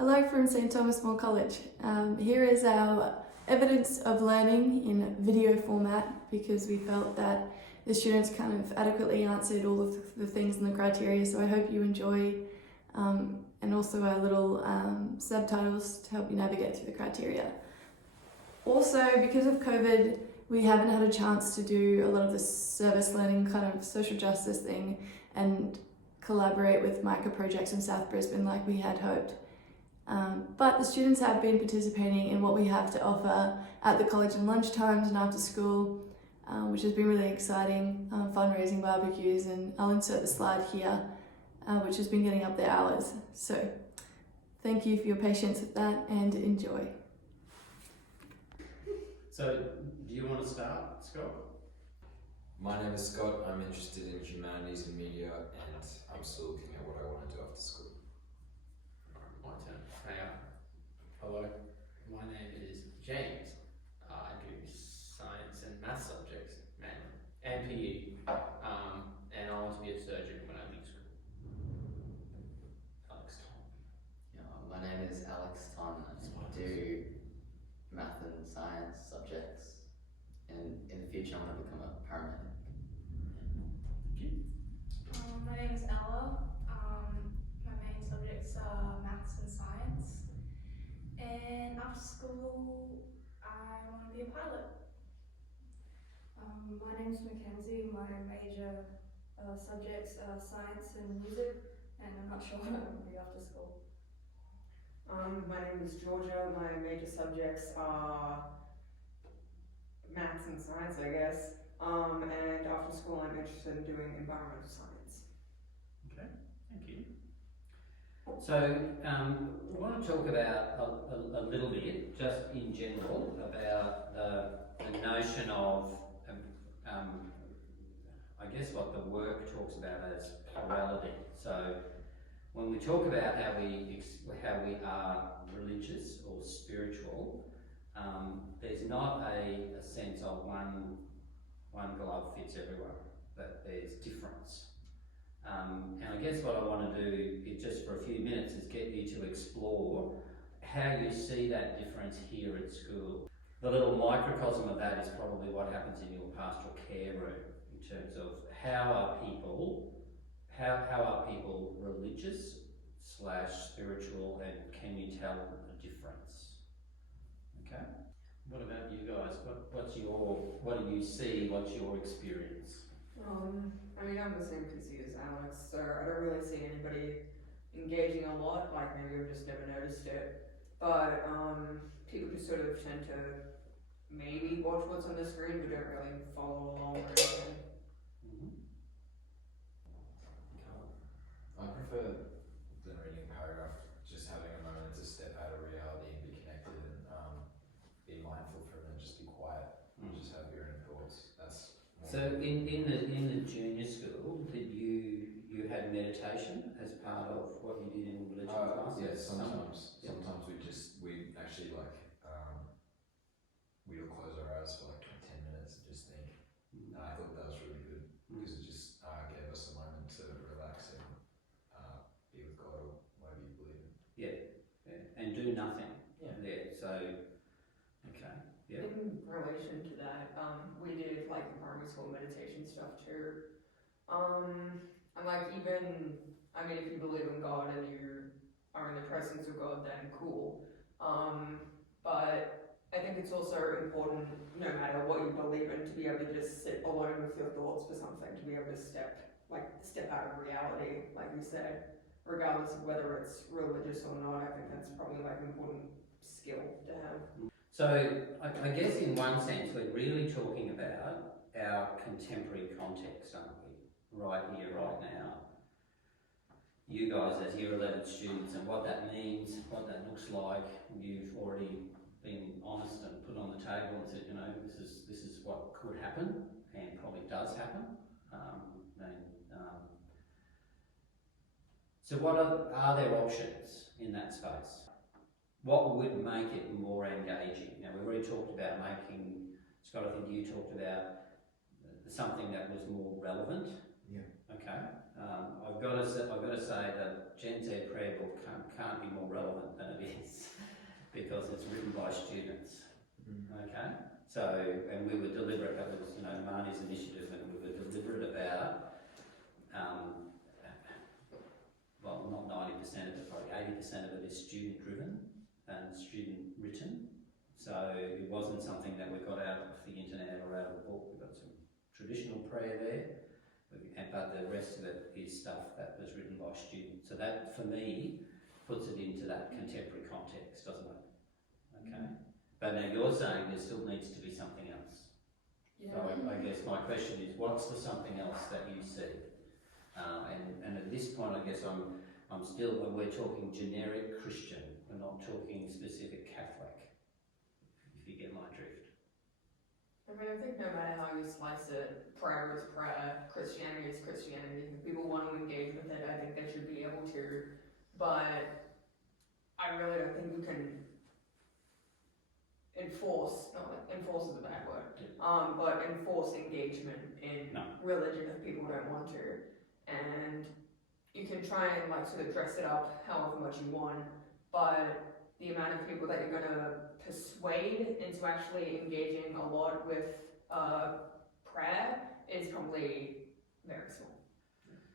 Hello from St Thomas More College. Here is our evidence of learning in video format because we felt that the students kind of adequately answered all of the things in the criteria, so I hope you enjoy and also our little subtitles to help you navigate through the criteria. Also, because of COVID, we haven't had a chance to do a lot of the service learning kind of social justice thing and collaborate with micro projects in South Brisbane like we had hoped. But the students have been participating in what we have to offer at the college in lunchtimes and after school, which has been really exciting, fundraising barbecues, and I'll insert the slide here, which has been getting up their hours. So thank you for your patience with that and enjoy. So do you want to start, Scott? My name is Scott. I'm interested in humanities and media, and I'm still looking at what I want to do after school. My turn. Hello, my name is James. I do science and math subjects mainly, and PE, and I want to be a surgeon when I leave school. Alex Tom. Yeah, my name is Alex Ton. I do math and science subjects, and in the future I want to become a paramedic. My name is Ella. My main subjects are maths and science. And after school, I want to be a pilot. My name is Mackenzie. My major subjects are science and music, and I'm not sure what I want to be after school. My name is Georgia. My major subjects are maths and science, I guess. And after school, I'm interested in doing environmental science. Okay, thank you. So we want to talk about a little bit, just in general, about the notion of, I guess what the work talks about as plurality. So when we talk about how we are religious or spiritual, there's not a sense of one glove fits everyone, that there's difference. And I guess what I want to do is just for a few minutes is get you to explore how you see that difference here at school. The little microcosm of that is probably what happens in your pastoral care room in terms of how are people religious / spiritual, and can you tell a difference? Okay. What about you guys? What do you see? What's your experience? I mean, I'm the same PC as Alex, so I don't really see anybody engaging a lot, like maybe I've just never noticed it. But people just sort of tend to maybe watch what's on the screen, but don't really follow along or anything. I prefer than reading a paragraph, just having a moment to step out of reality and be connected and be mindful for a minute, just be quiet, and just have your own thoughts. That's so in the junior school, did you had meditation as part of what you did in religion classes? Yeah, sometimes we actually we'll close our eyes for like 10 minutes and just think. And I thought that was really good because it just gave us a moment to relax and be with God or whatever you believe in. Yeah, and do nothing. Yeah. So, okay. Yeah. In relation to that, we did like the primary school meditation stuff too. And like even, I mean, if you believe in God and you are in the presence of God, then cool. But I think it's also important, no matter what you believe in, to be able to just sit alone with your thoughts for something, to be able to step out of reality, like you said, regardless of whether it's religious or not. I think that's probably like an important skill to have. So I guess in one sense we're really talking about our contemporary context, aren't we? Right here, right now. You guys as Year 11 students, and what that means, what that looks like. You've already been honest and put on the table and said, you know, this is what could happen and probably does happen. So what are there options in that space? What would make it more engaging? Now we've already talked about making, Scott, I think you talked about something that was more relevant. Yeah. Okay. I've got to say that Gen Z prayer book can't be more relevant than it because it's written by students. Okay? So, and we were deliberate, that was, you know, Marnie's initiative, and we were deliberate about, well, not 90% of it, probably 80% of it is student driven and student written. So it wasn't something that we got out of the internet or out of a book. We've got some traditional prayer there, but the rest of it is stuff that was written by students. So that, for me, puts it into that contemporary context, doesn't it? Okay. But now you're saying there still needs to be something else. So I guess my question is, what's the something else that you see? And at this point, I guess I'm still, we're talking generic Christian. We're not talking specific Catholic, if you get my drift. I mean, I think no matter how you slice it, prayer is prayer, Christianity is Christianity. If people want to engage with it, I think they should be able to. But I really don't think you can enforce is a bad word, but enforce engagement in religion if people don't want to. And you can try and like sort of dress it up however much you want, but the amount of people that you're going to persuade into actually engaging a lot with prayer is probably very small.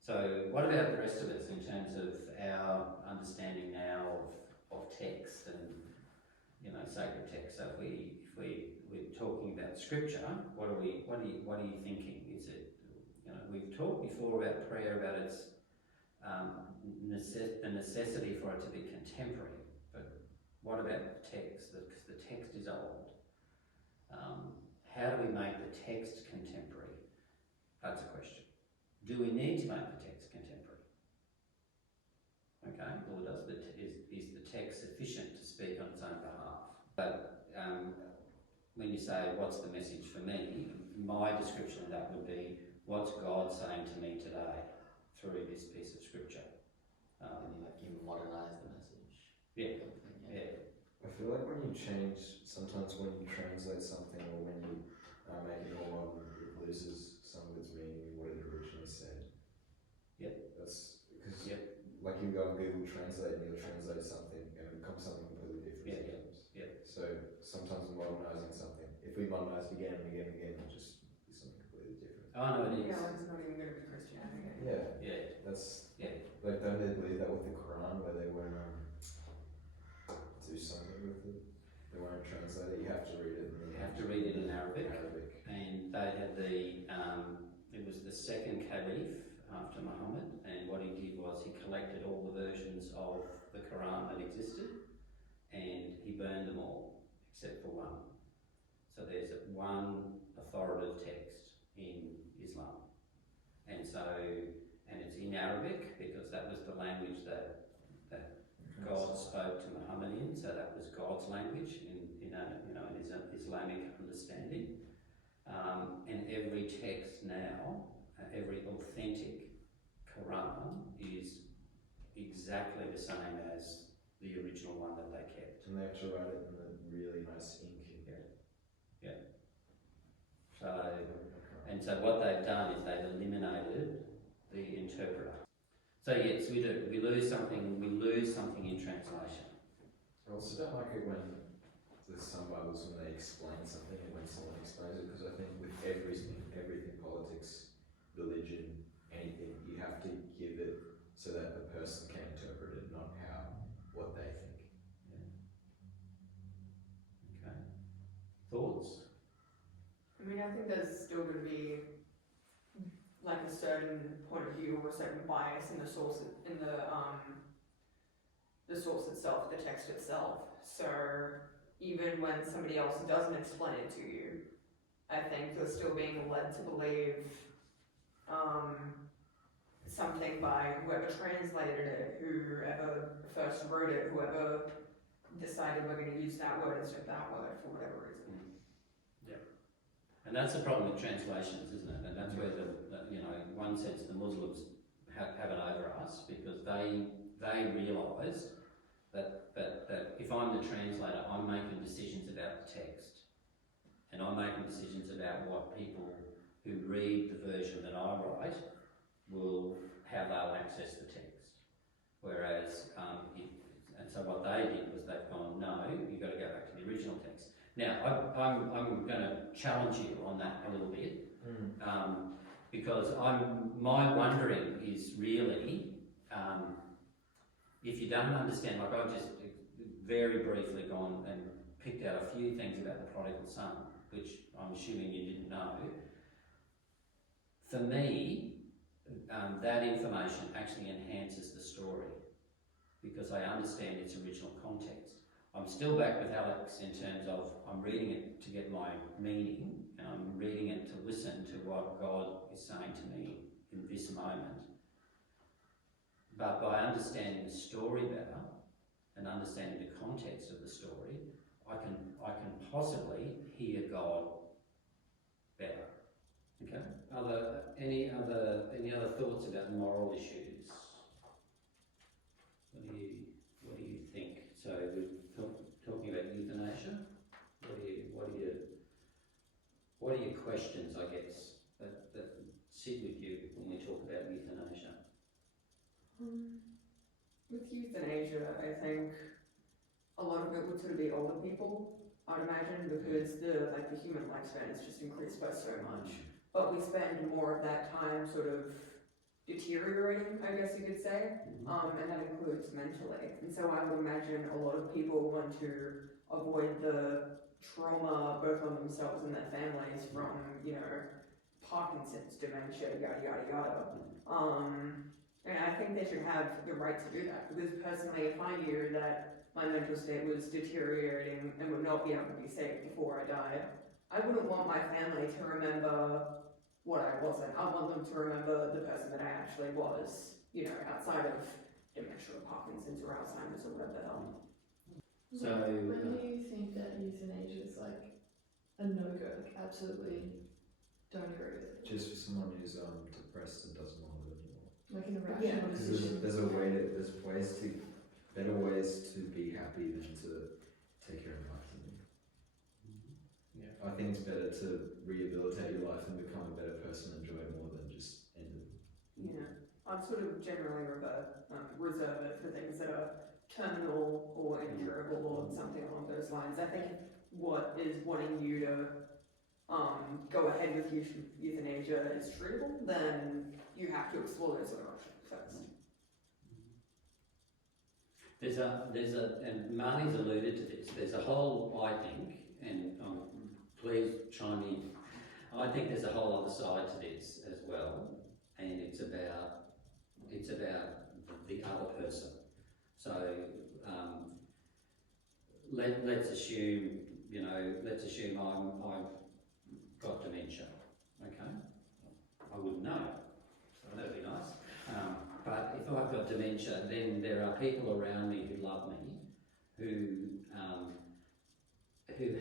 So what about the rest of us in terms of our understanding now of text and, you know, sacred text? So if we're talking about scripture, what are you thinking? Is it, you know, we've talked before about prayer, about its the necessity for it to be contemporary, but what about the text? Because the text is old. How do we make the text contemporary? That's a question. Do we need to make the text contemporary? Okay, or is the text sufficient to speak on its own behalf? But when you say, what's the message for me, my description of that would be, what's God saying to me today through this piece of scripture? Like you modernise the message. Yeah. I feel like when you change, sometimes when you translate something or when you make it more modern, it loses some of its meaning, what it originally said. Yep. That's because, like you go on Google Translate and you'll translate something and it becomes something completely different sometimes. Yeah. So sometimes modernising something, if we modernise it again and again and again, it'll just be something completely different. Oh no, it is. Yeah, like it's not even going to be Christianity. Yeah. That's Yeah. like, don't they believe that with the Quran, where they won't do something with it? They won't translate it. You have to read it. And You have to read it in Arabic. And they had it was the second caliph after Muhammad, and what he did was he collected all the versions of the Quran that existed, and he burned them all except for one. So there's one authoritative text in Islam, and it's in Arabic because that was the language that God spoke to Muhammadans, so that was God's language in Islamic understanding. And every text now, every authentic Quran is exactly the same as the original one that they kept. And they have to write it in a really nice ink. So what they've done is they've eliminated the interpreter. So yes, we do. We lose something in translation. I also don't like it when there's some Bibles when they explain something and when someone explains it, because I think with everything, politics, religion, anything, you have to give it so that the person can interpret it, not what they think. Okay. Thoughts? I mean, I think there's still going to be like a certain point of view or a certain bias in the source itself, the text itself. So even when somebody else doesn't explain it to you, I think you're still being led to believe something by whoever translated it, whoever first wrote it, whoever decided we're going to use that word instead of that word for whatever reason. And that's the problem with translations, isn't it? And that's where in one sense, the Muslims have it over us, because they realise that if I'm the translator, I'm making decisions about the text, and I'm making decisions about what people who read the version that I write how they'll access the text. Whereas, and so what they did was they've gone, no, Now, I'm going to challenge you on that a little bit, because my wondering is really, if you don't understand, like I've just very briefly gone and picked out a few things about the prodigal son, which I'm assuming you didn't know. For me, that information actually enhances the story because I understand its original context. I'm still back with Alex in terms of I'm reading it to get my meaning and I'm reading it to listen to what God is saying to me in this moment. But by understanding the story better and understanding the context of the story, I can possibly hear God better. Okay. Any other thoughts about moral issues? What do you think? So we're talking about euthanasia. What are your questions, I guess, that sit with you when we talk about euthanasia? With euthanasia, I think a lot of it would sort of be older people, I'd imagine, because the human lifespan is just increased by so much. But we spend more of that time sort of deteriorating, I guess you could say, and that includes mentally. And so I would imagine a lot of people want to avoid the trauma both on themselves and their families from, Parkinson's, dementia, yada yada yada. And I think they should have the right to do that, because personally, if I knew that my mental state was deteriorating and would not be able to be saved before I died, I wouldn't want my family to remember what I wasn't. I want them to remember the person that I actually was, outside of dementia or Parkinson's or Alzheimer's or whatever the hell. So, when do you think that euthanasia is like a no-go? Like, absolutely don't agree with it. Just for someone who's depressed and doesn't want to live anymore. Like an irrational Yeah. decision. There's better ways to be happy than to take your own life. yeah. I think it's better to rehabilitate your life and become a better person and enjoy it more than just end it. Yeah, I'd sort of generally reserve it for things that are terminal or incurable or something along those lines. I think what is wanting you to go ahead with euthanasia is treatable, then you have to explore those other options first. And Marnie's alluded to this, there's a whole, I think, and please chime in, I think there's a whole other side to this as well, and it's about the other person. So let's assume I've got dementia, okay? I wouldn't know, so that'd be nice. But if I've got dementia, then there are people around me who love me, who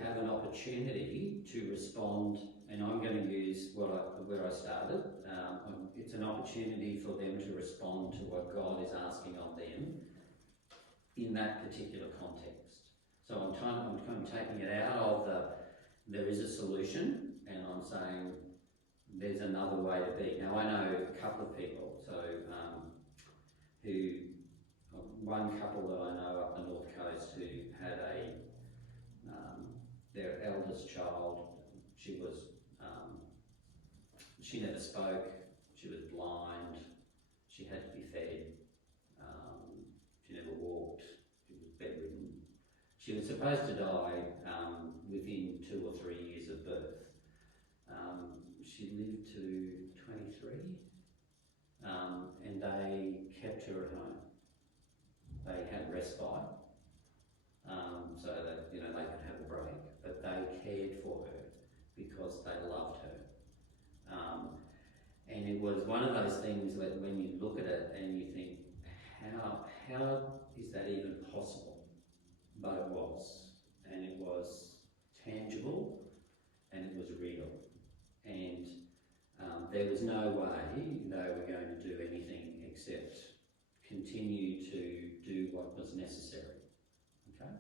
have an opportunity to respond, and I'm going to use where I started. It's an opportunity for them to respond to what God is asking of them in that particular context. So I'm kind of taking it out of there is a solution, and I'm saying there's another way to be. Now I know a couple of people, one couple that I know up the North Coast who had their eldest child, she never spoke, she was blind, she had to be fed, she never walked, she was bedridden. She was supposed to die within 2 or 3 years of birth. She lived to 23, and they kept her at home. They had respite, so that they could have a break, but they cared for her because they loved her. And it was one of those things that when you look at it and you think, how is that even possible? But it was, and it was tangible, and it was real, and there was no way they were going to do anything except continue to do what was necessary. Okay,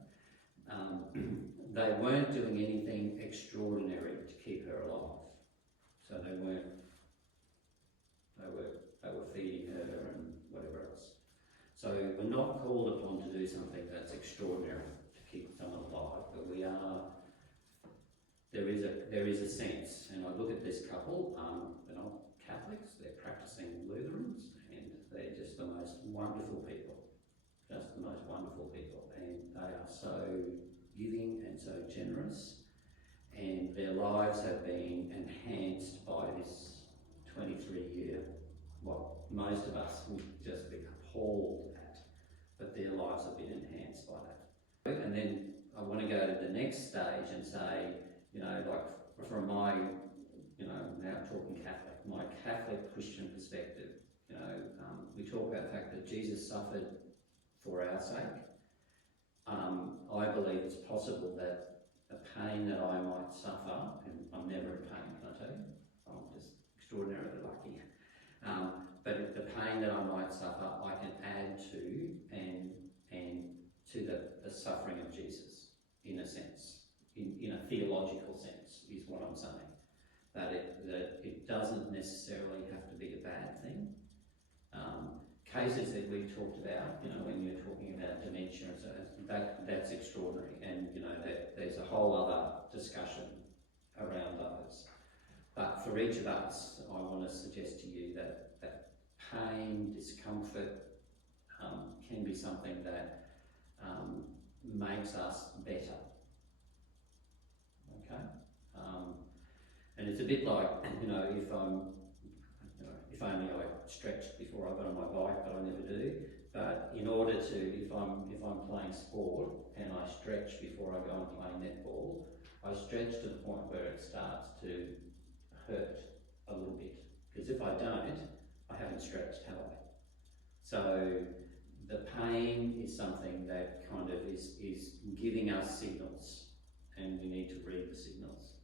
they weren't doing anything extraordinary to keep her alive, so they were feeding her and whatever else. So we're not called upon to do something that's extraordinary to keep someone alive, but we are there is a sense, and I look at this couple, they're not Catholics, they're practicing Lutherans, and they're just the most wonderful people, and they are so giving and so generous, and their lives have been enhanced by this 23-year, what most of us would just be appalled at, but their lives have been enhanced by that. And then I want to go to the next stage and say, you know, like from my, you know, now talking Catholic, my Catholic Christian perspective, you know, we talk about the fact that Jesus suffered for our sake. I believe it's possible that the pain that I might suffer, and I'm never in pain, can I tell you? I'm just extraordinarily lucky. But the pain that I might suffer, I can add to and to the suffering of Jesus, in a sense, in a theological sense, is what I'm saying. That it doesn't necessarily have to be a bad thing. Cases that we've talked about, you know, when you're talking about dementia, so that's extraordinary, and you know that there's a whole other discussion around those. But for each of us, I want to suggest to you that pain, discomfort can be something that makes us better. Okay, and it's a bit like, you know, if only I stretched before I got on my bike, but I never do. But in order to, if I'm playing sport and I stretch before I go and play netball, I stretch to the point where it starts to hurt a little bit. Because if I don't, I haven't stretched, have I? So the pain is something that kind of is giving us signals, and we need to read the signals.